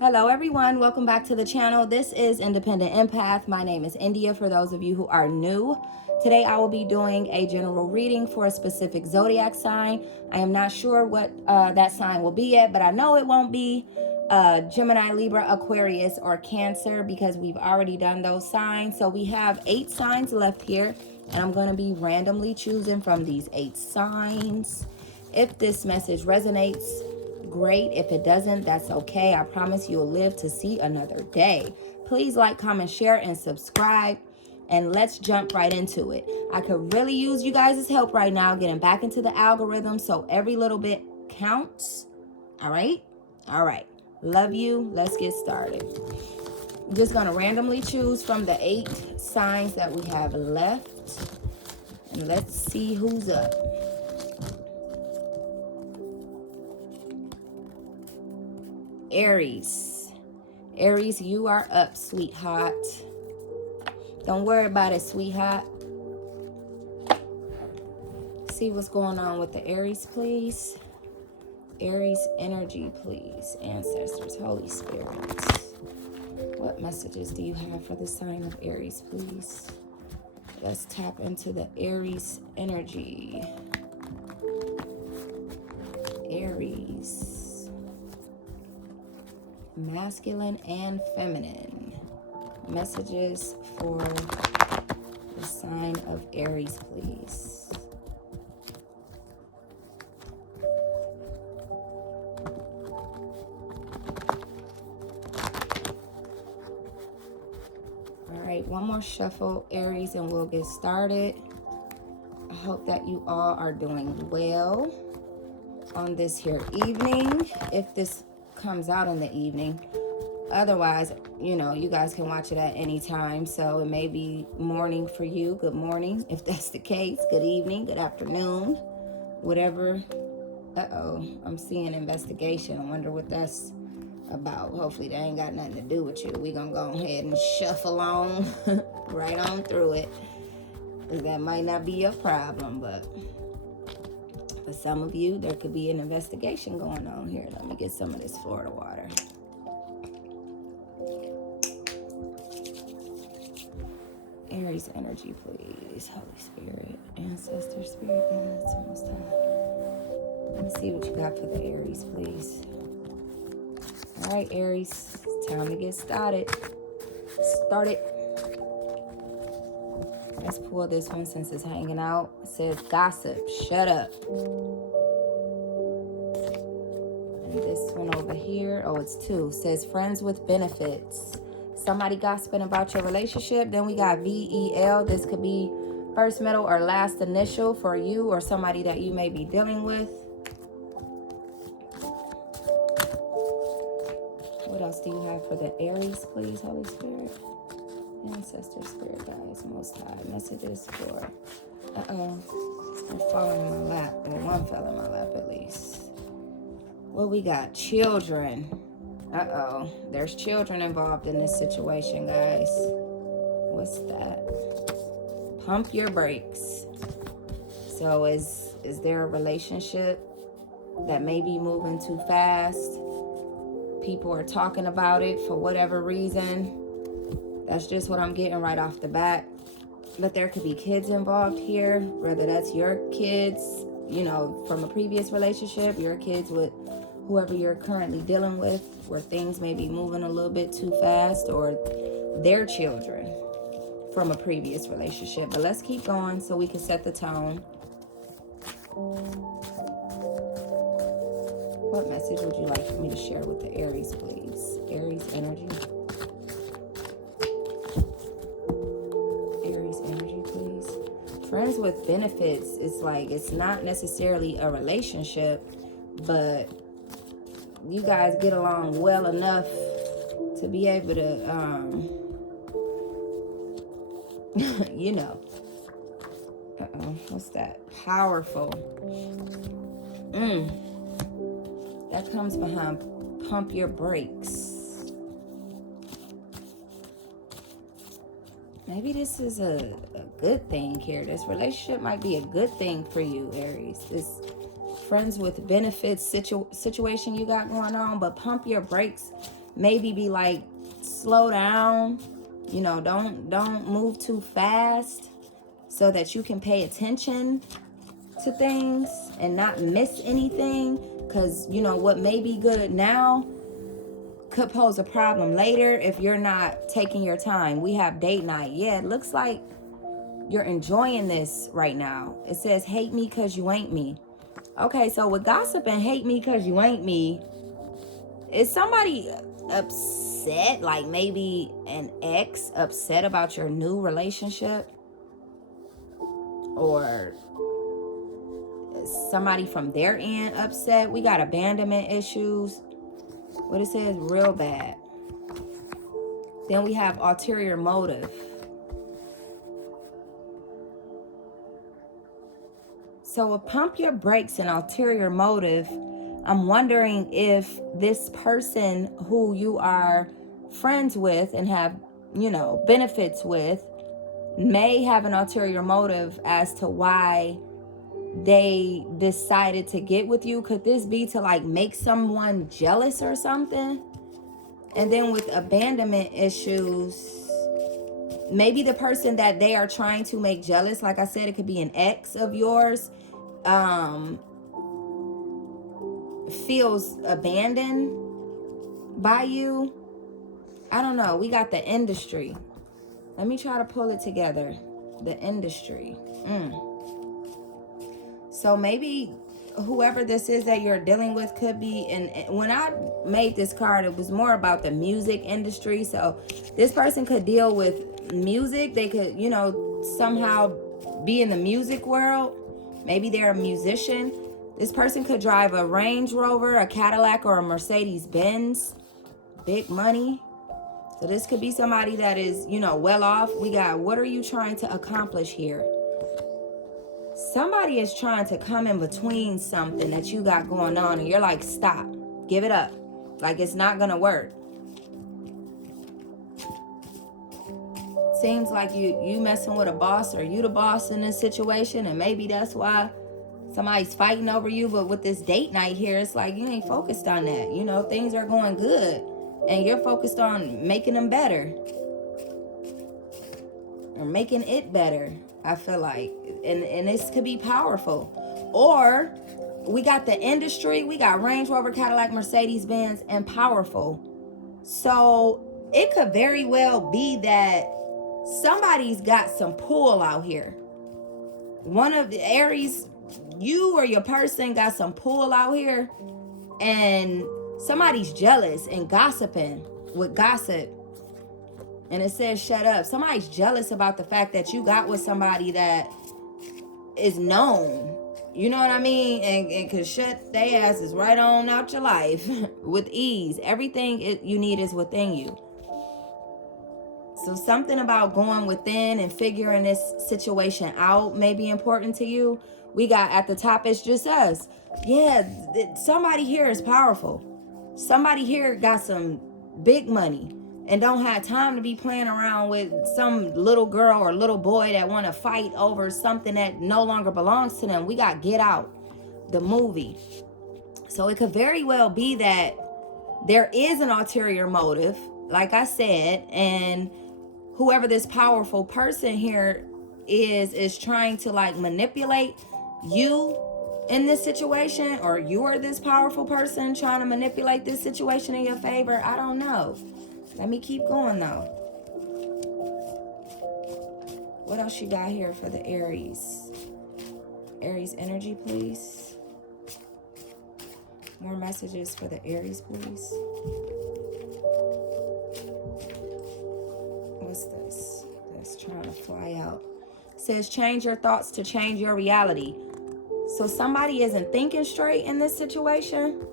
Hello everyone, welcome back to the channel. This is Independent Empath. My name is India for those of you who are new. Today I will be doing a general reading for a specific zodiac sign. I am not sure what that sign will be yet, but I know it won't be Gemini, Libra, Aquarius, or Cancer because we've already done those signs. So we have 8 signs left here, and I'm going to be randomly choosing from these 8 signs. If this message resonates, great. If it doesn't, that's okay. I promise you'll live to see another day. Please like, comment, share, and subscribe. And let's jump right into it. I could really use you guys' help right now getting back into the algorithm, so every little bit counts. All right? All right. Love you. Let's get started. I'm just going to randomly choose from the 8 signs that we have left. And let's see who's up. Aries. Aries, you are up, sweetheart. Don't worry about it, sweetheart. See what's going on with the Aries, please. Aries energy, please. Ancestors, Holy Spirit. What messages do you have for the sign of Aries, please? Let's tap into the Aries energy. Aries. Masculine and feminine. Messages for the sign of Aries, please. All right, one more shuffle, Aries, and we'll get started. I hope that you all are doing well on this here evening, if this comes out in the evening. Otherwise, you know, you guys can watch it at any time, so it may be morning for you. Good morning if that's the case. Good evening, good afternoon, whatever. I'm seeing investigation. I wonder what that's about. Hopefully that ain't got nothing to do with you. We're gonna go ahead and shuffle on right on through it, because that might not be your problem, but for some of you there could be an investigation going on here. Let me get some of this Florida water. Aries energy, please. Holy Spirit, ancestors, spirit guides, most high. Let me see what you got for the Aries, please. All right, Aries, it's time to get started. Let's pull this one since it's hanging out. It says gossip, shut up. And this one over here, oh, it's 2. It says friends with benefits. Somebody gossiping about your relationship. Then we got VEL. This could be first, middle, or last initial for you or somebody that you may be dealing with. What else do you have for the Aries, please, Holy Spirit? Ancestor, spirit guides, most high. Messages for, they're falling in my lap. Or one fell in my lap at least. Well, we got children. There's children involved in this situation, guys. What's that? Pump your brakes. So is there a relationship that may be moving too fast? People are talking about it for whatever reason. That's just what I'm getting right off the bat. But there could be kids involved here, whether that's your kids, you know, from a previous relationship, your kids with whoever you're currently dealing with, where things may be moving a little bit too fast, or their children from a previous relationship. But let's keep going so we can set the tone. What message would you like for me to share with the Aries, please? Aries energy. Aries energy, please. Friends with benefits. It's like, it's not necessarily a relationship, but you guys get along well enough to be able to, you know. What's that? Powerful. That comes behind pump your brakes. Maybe this is a good thing here. This relationship might be a good thing for you, Aries. This friends with benefits situation you got going on, but pump your brakes maybe be like, slow down, you know, don't move too fast so that you can pay attention to things and not miss anything, because you know what may be good now could pose a problem later if you're not taking your time. We have date night. Yeah, it looks like you're enjoying this right now. It says hate me because you ain't me. Okay, so with gossip and hate me because you ain't me, is somebody upset, like maybe an ex upset about your new relationship? Or somebody from their end upset? We got abandonment issues. What it says, real bad. Then we have ulterior motive. So a pump your brakes and ulterior motive, I'm wondering if this person who you are friends with and have, you know, benefits with may have an ulterior motive as to why they decided to get with you. Could this be to like make someone jealous or something? And then with abandonment issues, maybe the person that they are trying to make jealous, like I said, it could be an ex of yours, feels abandoned by you. I don't know. We got the industry. Let me try to pull it together. The industry. So maybe whoever this is that you're dealing with could be, and when I made this card, it was more about the music industry. So this person could deal with music. They could, you know, somehow be in the music world. Maybe they're a musician. This person could drive a Range Rover, a Cadillac, or a Mercedes Benz. Big money. So this could be somebody that is, you know, well off. We got, what are you trying to accomplish here? Somebody is trying to come in between something that you got going on, and you're like, stop, give it up. Like, it's not gonna work. Seems like you messing with a boss, or you the boss in this situation, and maybe that's why somebody's fighting over you. But with this date night here, it's like you ain't focused on that. You know, things are going good, and you're focused on making them better, or making it better, I feel like. And this could be powerful. Or we got the industry, we got Range Rover, Cadillac, Mercedes Benz, and powerful. So it could very well be that somebody's got some pull out here. One of the Aries, you or your person got some pull out here, and somebody's jealous and gossiping with gossip. And it says shut up. Somebody's jealous about the fact that you got with somebody that is known. You know what I mean? And could shut their asses right on out your life with ease. Everything you need is within you. So something about going within and figuring this situation out may be important to you. We got at the top, it's just us. Yeah, somebody here is powerful. Somebody here got some big money and don't have time to be playing around with some little girl or little boy that want to fight over something that no longer belongs to them. We got Get Out, the movie. So it could very well be that there is an ulterior motive, like I said, and whoever this powerful person here is trying to like manipulate you in this situation, or you are this powerful person trying to manipulate this situation in your favor. I don't know. Let me keep going though. What else you got here for the Aries? Aries energy, please. More messages for the Aries, please. What's this? That's trying to fly out. It says change your thoughts to change your reality. So somebody isn't thinking straight in this situation.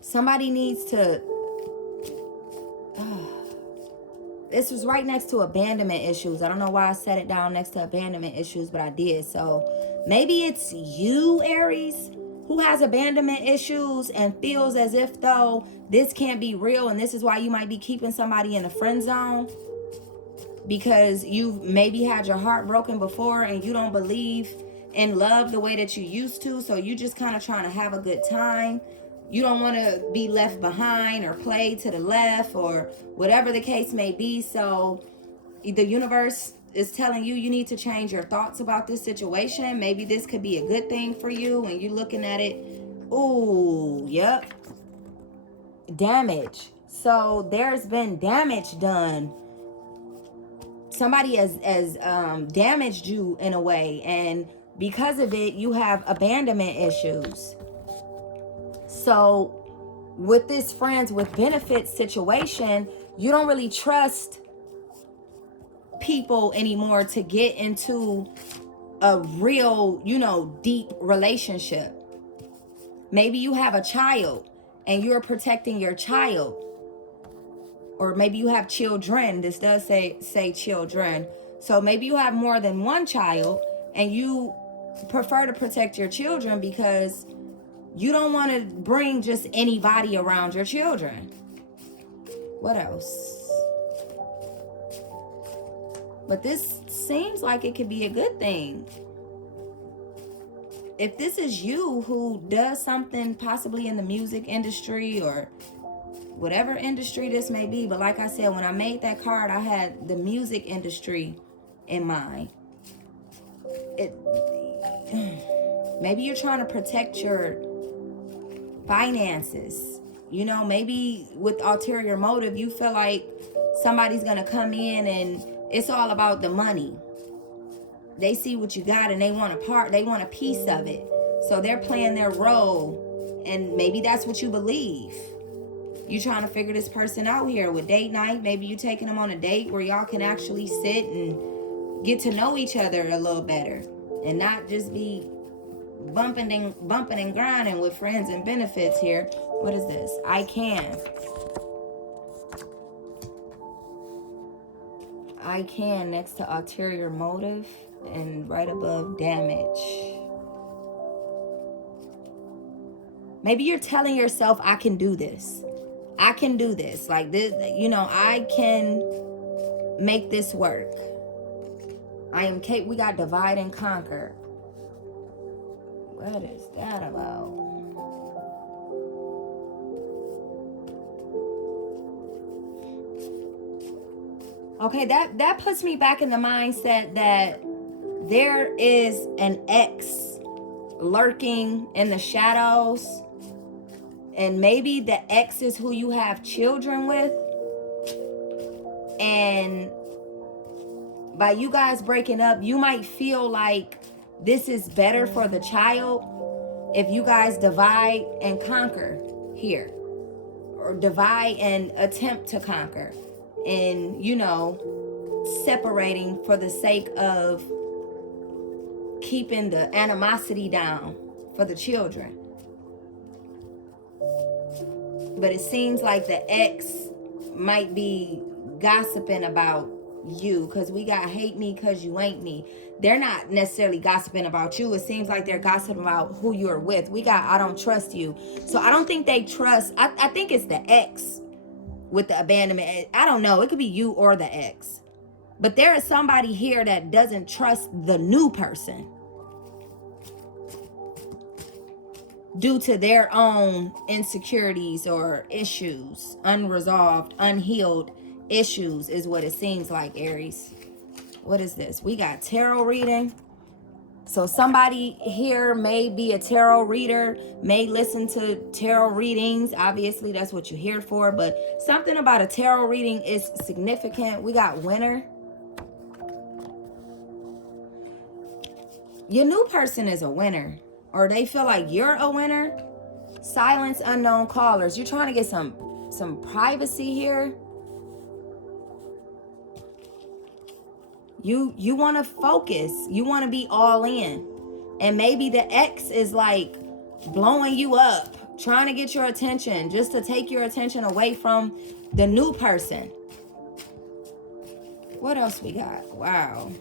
Somebody needs to... This was right next to abandonment issues. I don't know why I set it down next to abandonment issues, but I did. So maybe it's you, Aries, who has abandonment issues and feels as if though this can't be real, and this is why you might be keeping somebody in the friend zone, because you've maybe had your heart broken before and you don't believe in love the way that you used to. So you just kind of trying to have a good time. You don't want to be left behind or play to the left or whatever the case may be. So the universe is telling you need to change your thoughts about this situation. Maybe this could be a good thing for you and you're looking at it. Ooh, yep. Damage. So there's been damage done. Somebody has damaged you in a way, and because of it you have abandonment issues. So with this friends with benefits situation, you don't really trust people anymore to get into a real, deep relationship. Maybe you have a child and you're protecting your child. Or maybe you have children. This does say children. So maybe you have more than one child and you prefer to protect your children because you don't want to bring just anybody around your children. What else? But this seems like it could be a good thing. If this is you who does something possibly in the music industry or whatever industry this may be, but like I said, when I made that card, I had the music industry in mind. Maybe you're trying to protect your finances. Maybe with ulterior motive, you feel like somebody's gonna come in and it's all about the money. They see what you got and they want a piece of it. So they're playing their role, and maybe that's what you believe. You trying to figure this person out here with date night. Maybe you taking them on a date where y'all can actually sit and get to know each other a little better and not just be bumping and grinding with friends and benefits here. What is this? I can next to ulterior motive and right above damage. Maybe you're telling yourself, I can do this. I can do this. Like this, I can make this work. We got divide and conquer. What is that about? Okay, that puts me back in the mindset that there is an ex lurking in the shadows. And maybe the ex is who you have children with. And by you guys breaking up, you might feel like this is better for the child if you guys divide and conquer here. Or divide and attempt to conquer. And, separating for the sake of keeping the animosity down for the children. But it seems like the ex might be gossiping about you, because we got hate me because you ain't me. They're not necessarily gossiping about you. It seems like they're gossiping about who you're with. We got I don't trust you. So I don't think they trust. I think it's the ex with the abandonment. I don't know. It could be you or the ex. But there is somebody here that doesn't trust the new person due to their own insecurities or issues, unresolved, unhealed issues is what it seems like, Aries. What is this? We got tarot reading. So somebody here may be a tarot reader, may listen to tarot readings. Obviously, that's what you're here for. But something about a tarot reading is significant. We got winner. Your new person is a winner. Or they feel like you're a winner. Silence unknown callers. You're trying to get some privacy here. You want to focus. You want to be all in. And maybe the ex is like blowing you up, trying to get your attention, just to take your attention away from the new person. What else we got? Wow.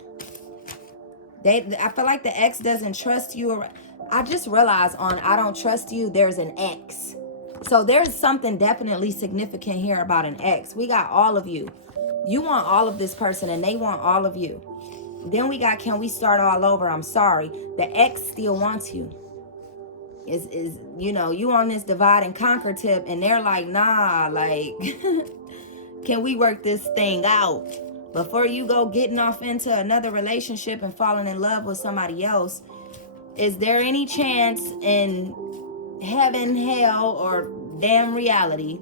I feel like the ex doesn't trust you. I just realized on I don't trust you, there's an ex. So there's something definitely significant here about an ex. We got all of you. You want all of this person and they want all of you. Then we got, can we start all over? I'm sorry. The ex still wants you. Is you know, you on this divide and conquer tip, and they're like, nah, like, can we work this thing out? Before you go getting off into another relationship and falling in love with somebody else, is there any chance in heaven, hell, or damn reality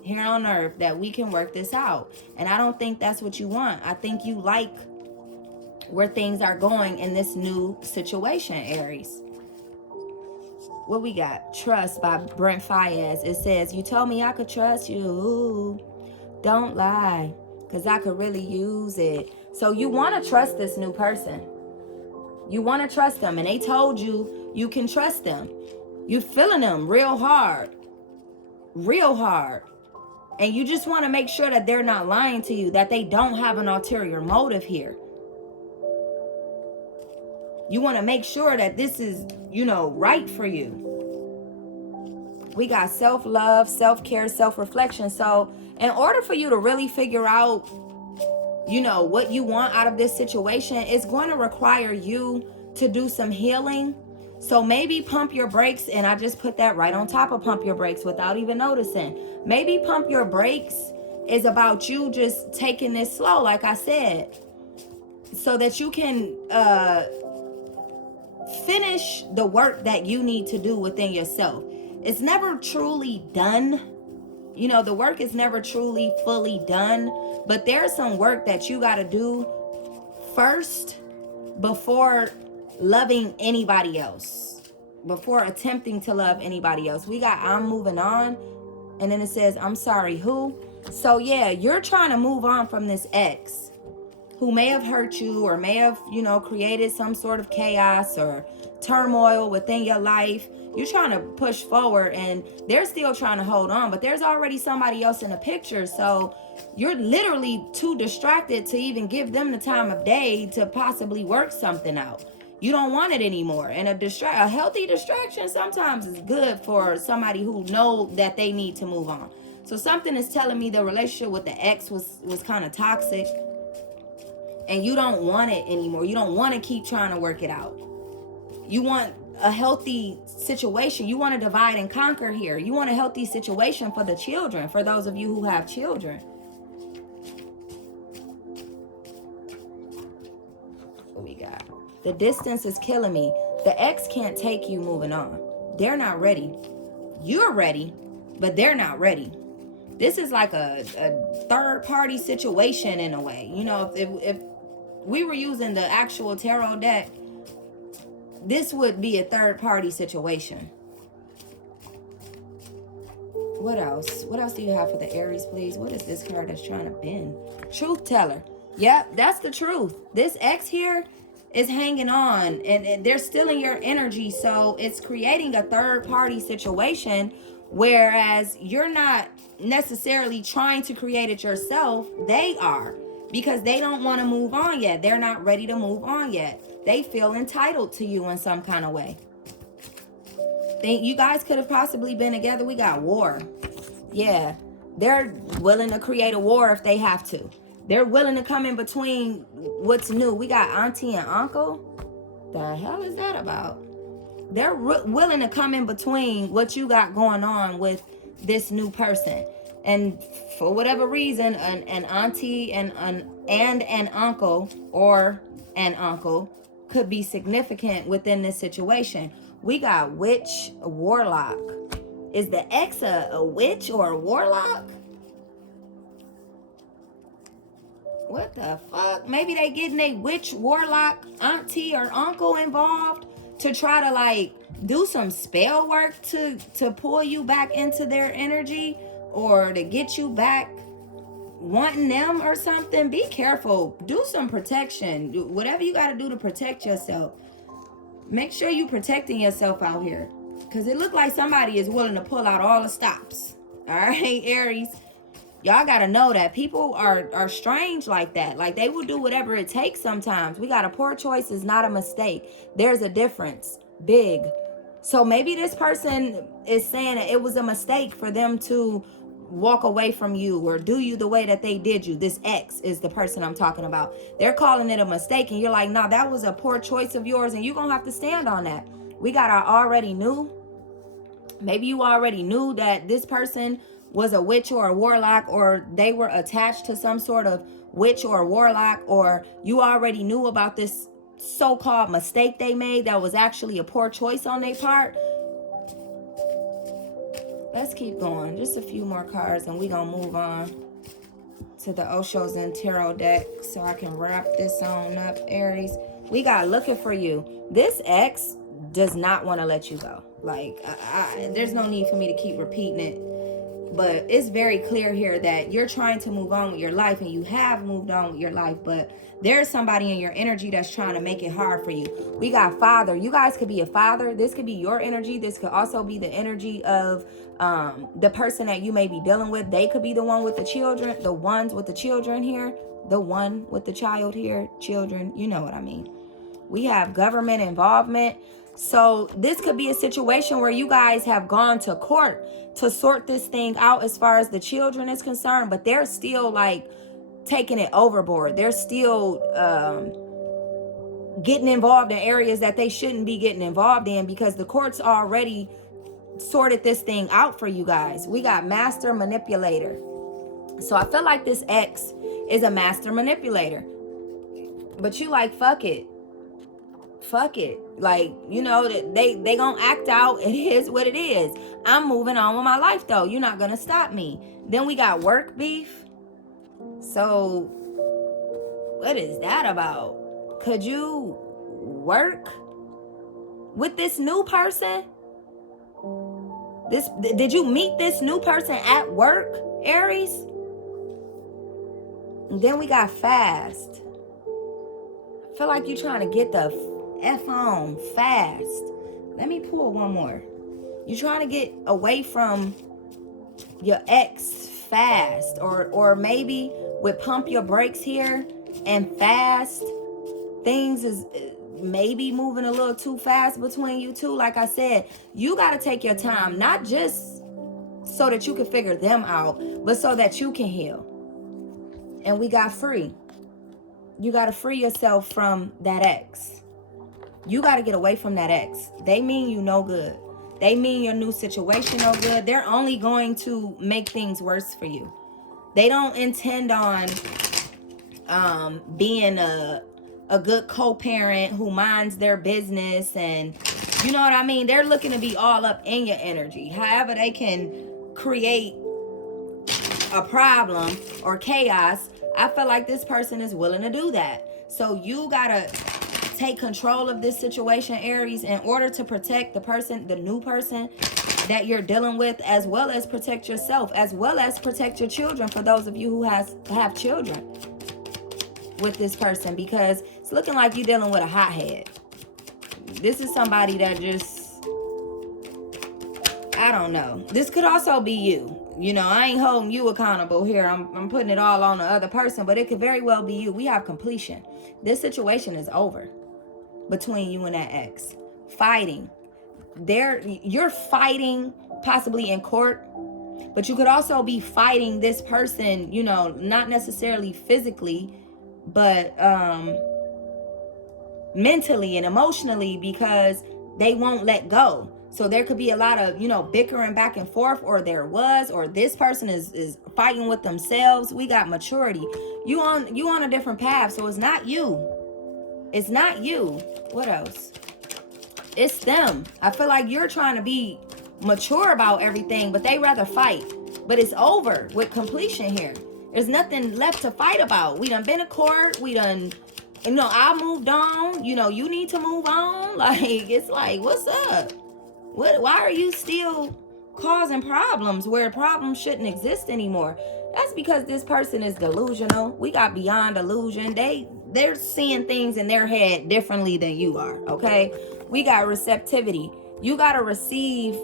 here on earth that we can work this out? And I don't think that's what you want. I think you like where things are going in this new situation, Aries. What we got? Trust by Brent Fayez. It says, you told me I could trust you. Don't lie, because I could really use it. So you want to trust this new person. You want to trust them, and they told you you can trust them. You're feeling them real hard. Real hard. And you just want to make sure that they're not lying to you, that they don't have an ulterior motive here. You want to make sure that this is, you know, right for you. We got self-love, self-care, self-reflection. So in order for you to really figure out, you know, what you want out of this situation, it's going to require you to do some healing. So maybe pump your brakes, and I just put that right on top of pump your brakes without even noticing. Maybe pump your brakes is about you just taking this slow, like I said, so that you can finish the work that you need to do within yourself. It's never truly done. You know, the work is never truly fully done, but there's some work that you got to do first before loving anybody else, before attempting to love anybody else. We got, I'm moving on, and then it says, I'm sorry, who? So yeah, you're trying to move on from this ex who may have hurt you, or may have, you know, created some sort of chaos or turmoil within your life. You're trying to push forward, and they're still trying to hold on, but there's already somebody else in the picture. So you're literally too distracted to even give them the time of day to possibly work something out. You don't want it anymore. And a healthy distraction sometimes is good for somebody who know that they need to move on. So something is telling me the relationship with the ex was kind of toxic, and you don't want it anymore. You don't want to keep trying to work it out. You want a healthy situation. You want to divide and conquer here. You want a healthy situation for the children, for those of you who have children. What we got? The distance is killing me. The ex can't take you moving on. They're not ready. You're ready, but they're not ready. This is like a third party situation in a way. You know, if we were using the actual tarot deck, this would be a third party situation. What else? What else do you have for the Aries, please? What is this card that's trying to bend? Truth teller. Yep, that's the truth. This ex here is hanging on, and they're still in your energy. So it's creating a third party situation, whereas you're not necessarily trying to create it yourself. They are, because they don't want to move on yet. They're not ready to move on yet. They feel entitled to you in some kind of way. Think you guys could have possibly been together. We got war. Yeah, they're willing to create a war if they have to. They're willing to come in between what's new. We got auntie and uncle. The hell is that about? They're willing to come in between what you got going on with this new person. And for whatever reason, an auntie and an uncle, or an uncle, could be significant within this situation. We got witch, a warlock. Is the ex a witch or a warlock? What the fuck? Maybe they getting a witch, warlock, auntie, or uncle involved to try to like do some spell work to pull you back into their energy, or to get you back wanting them or something. Be careful. Do some protection. Do whatever you got to do to protect yourself. Make sure you protecting yourself out here, because it looked like somebody is willing to pull out all the stops. All right, Aries. Y'all got to know that people are strange like that. Like, they will do whatever it takes sometimes. We got a poor choice is not a mistake. There's a difference. Big. So maybe this person is saying that it was a mistake for them to walk away from you or do you the way that they did you. This ex is the person I'm talking about. They're calling it a mistake and you're like, nah, that was a poor choice of yours and you're gonna have to stand on that. We got our already knew. Maybe you already knew that this person was a witch or a warlock, or they were attached to some sort of witch or warlock, or you already knew about this so-called mistake they made that was actually a poor choice on their part. Let's keep going. Just a few more cards and we're gonna move on to the Oshos and Tarot deck so I can wrap this on up, Aries. We got looking for you. This ex does not want to let you go. Like, there's no need for me to keep repeating it. But it's very clear here that you're trying to move on with your life and you have moved on with your life, but there's somebody in your energy that's trying to make it hard for you. We got father. You guys could be a father. This could be your energy. This could also be the energy of the person that you may be dealing with. They could be the one with the children, the ones with the children here, the one with the child here, children, you know what I mean. We have government involvement. So this could be a situation where you guys have gone to court to sort this thing out as far as the children is concerned, but they're still like taking it overboard. They're still getting involved in areas that they shouldn't be getting involved in because the courts already sorted this thing out for you guys. We got master manipulator. So I feel like this ex is a master manipulator, but you like, fuck it. Like, you know, that they gonna act out. It is what it is. I'm moving on with my life though. You're not gonna stop me. Then we got work beef. So what is that about? Could you work with this new person? Did you meet this new person at work, Aries? And then we got fast. I feel like you're trying to get the F on fast. Let me pull one more. You're trying to get away from your ex fast, or maybe with pump your brakes here and fast. Things is maybe moving a little too fast between you two. Like I said, you got to take your time, not just so that you can figure them out, but so that you can heal. And we got free. You got to free yourself from that ex. You got to get away from that ex. They mean you no good. They mean your new situation no good. They're only going to make things worse for you. They don't intend on being a good co-parent who minds their business, and you know what I mean? They're looking to be all up in your energy. However they can create a problem or chaos, I feel like this person is willing to do that. So you gotta take control of this situation, Aries, in order to protect the person, the new person that you're dealing with, as well as protect yourself, as well as protect your children, for those of you who have children with this person, because it's looking like you're dealing with a hothead. This is somebody that just, I don't know. This could also be you. You know, I ain't holding you accountable here. I'm putting it all on the other person, but it could very well be you. We have completion. This situation is over between you and that ex. Fighting. You're fighting possibly in court, but you could also be fighting this person, you know, not necessarily physically, but mentally and emotionally, because they won't let go. So there could be a lot of, you know, bickering back and forth, or there was, or this person is fighting with themselves. We got maturity. You on a different path, so it's not you. It's not you. What else? It's them. I feel like you're trying to be mature about everything, but they rather fight. But it's over with completion here. There's nothing left to fight about. We done been to court. We done, you know, I moved on. You know, you need to move on. Like, it's like, what's up? Why are you still causing problems where problems shouldn't exist anymore? That's because this person is delusional. We got beyond illusion. They're seeing things in their head differently than you are, okay? We got receptivity. You got to receive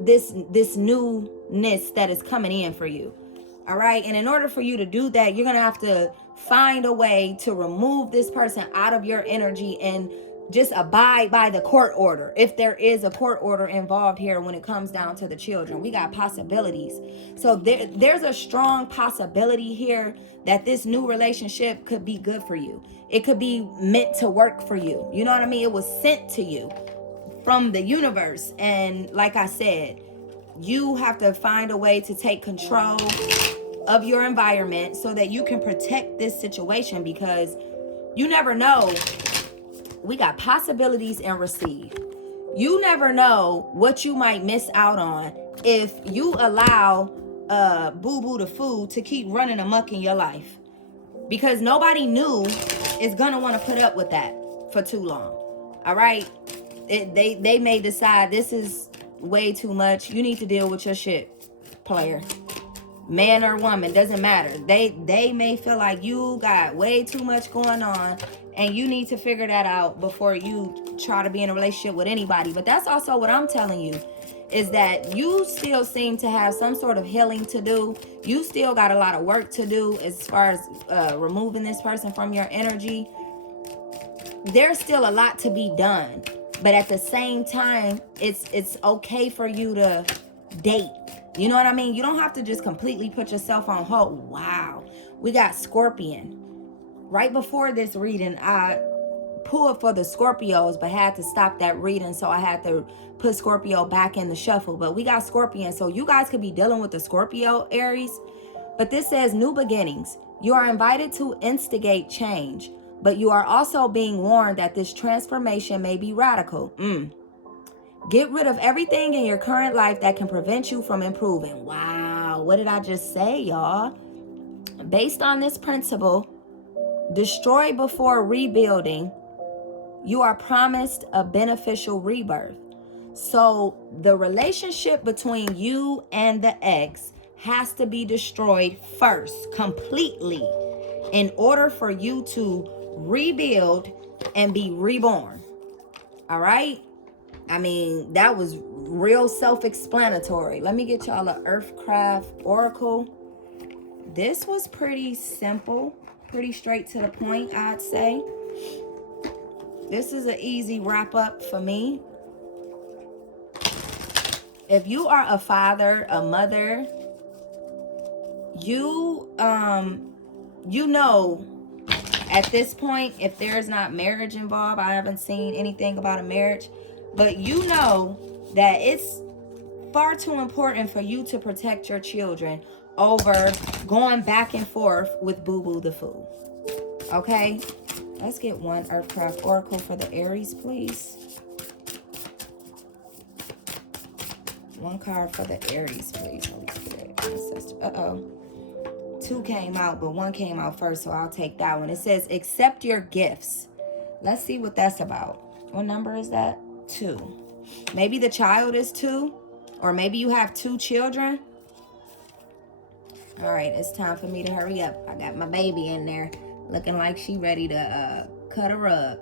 this newness that is coming in for you, all right? And in order for you to do that, you're going to have to find a way to remove this person out of your energy and just abide by the court order. If there is a court order involved here when it comes down to the children, we got possibilities. So there's a strong possibility here that this new relationship could be good for you. It could be meant to work for you. You know what I mean? It was sent to you from the universe. And like I said, you have to find a way to take control of your environment so that you can protect this situation, because you never know. We got possibilities and receive. You never know what you might miss out on if you allow boo-boo the food to keep running amok in your life, because nobody new is gonna want to put up with that for too long. All right, they may decide this is way too much. You need to deal with your shit, player. Man or woman, doesn't matter. They may feel like you got way too much going on, and you need to figure that out before you try to be in a relationship with anybody. But that's also what I'm telling you, is that you still seem to have some sort of healing to do. You still got a lot of work to do as far as removing this person from your energy. There's still a lot to be done, but at the same time, it's okay for you to date. You know what I mean? You don't have to just completely put yourself on hold. Wow. We got Scorpion. Right before this reading, I pulled for the Scorpios, but had to stop that reading, so I had to put Scorpio back in the shuffle. But we got Scorpion, so you guys could be dealing with the Scorpio, Aries. But this says new beginnings. You are invited to instigate change, but you are also being warned that this transformation may be radical. Get rid of everything in your current life that can prevent you from improving. Wow, what did I just say, y'all? Based on this principle, destroy before rebuilding, you are promised a beneficial rebirth. So the relationship between you and the ex has to be destroyed first, completely, in order for you to rebuild and be reborn. All right? I mean, that was real self-explanatory. Let me get y'all a Earthcraft Oracle. This was pretty simple, pretty straight to the point, I'd say. This is an easy wrap up for me. If you are a father, a mother, you know, at this point, if there's not marriage involved, I haven't seen anything about a marriage, but you know that it's far too important for you to protect your children over going back and forth with boo-boo the fool. Okay? Let's get one Earthcraft Oracle for the Aries, please. One card for the Aries, please. Holy Spirit, Ancestor. Uh-oh. Two came out, but one came out first, so I'll take that one. It says, accept your gifts. Let's see what that's about. What number is that? 2. Maybe the child is 2, or maybe you have 2 children. All right, it's time for me to hurry up. I got my baby in there looking like she ready to cut a rug.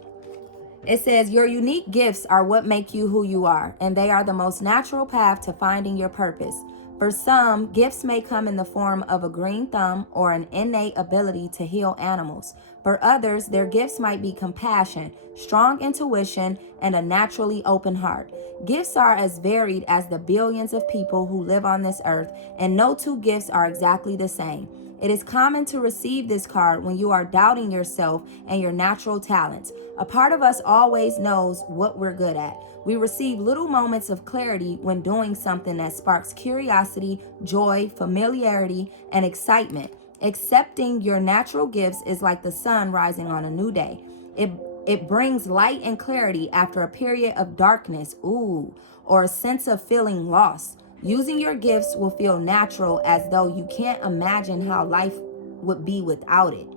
It says, your unique gifts are what make you who you are, and they are the most natural path to finding your purpose. For some, gifts may come in the form of a green thumb or an innate ability to heal animals. For others, their gifts might be compassion, strong intuition, and a naturally open heart. Gifts are as varied as the billions of people who live on this earth, and no 2 gifts are exactly the same. It is common to receive this card when you are doubting yourself and your natural talents. A part of us always knows what we're good at. We receive little moments of clarity when doing something that sparks curiosity, joy, familiarity, and excitement. Accepting your natural gifts is like the sun rising on a new day. It brings light and clarity after a period of darkness, or a sense of feeling lost. Using your gifts will feel natural, as though you can't imagine how life would be without it.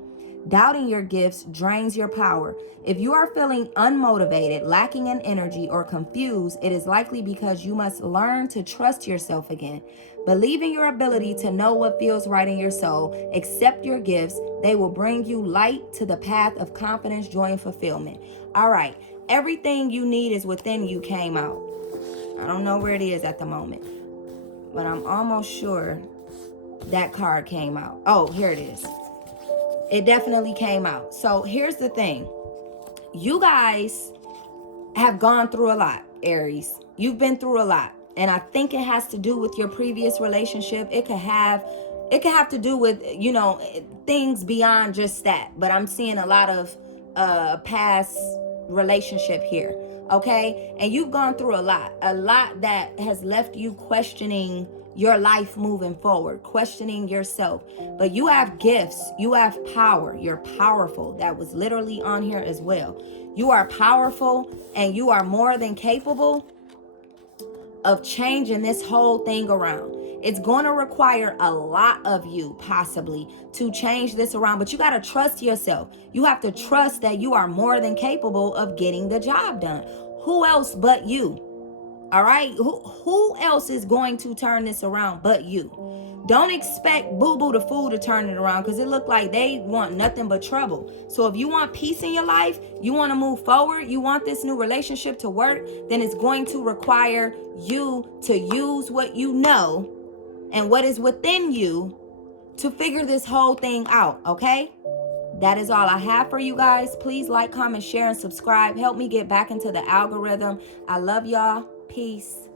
Doubting your gifts drains your power. If you are feeling unmotivated, lacking in energy, or confused, it is likely because you must learn to trust yourself again. Believe in your ability to know what feels right in your soul. Accept your gifts. They will bring you light to the path of confidence, joy, and fulfillment. All right. Everything you need is within you came out. I don't know where it is at the moment, but I'm almost sure that card came out. Oh, here it is. It definitely came out. So here's the thing. You guys have gone through a lot, Aries. You've been through a lot. And I think it has to do with your previous relationship. It could have to do with, things beyond just that. But I'm seeing a lot of past relationship here. Okay? And you've gone through a lot that has left you questioning your life moving forward, questioning yourself. But you have gifts, you have power, you're powerful. That was literally on here as well. You are powerful and you are more than capable of changing this whole thing around. It's going to require a lot of you possibly to change this around, but you got to trust yourself. You have to trust that you are more than capable of getting the job done. Who else but you? All right? Who else is going to turn this around but you? Don't expect Boo Boo the Fool to turn it around, because it looked like they want nothing but trouble. So if you want peace in your life, you want to move forward, you want this new relationship to work, then it's going to require you to use what you know and what is within you to figure this whole thing out, okay? That is all I have for you guys. Please like, comment, share, and subscribe. Help me get back into the algorithm. I love y'all. Peace.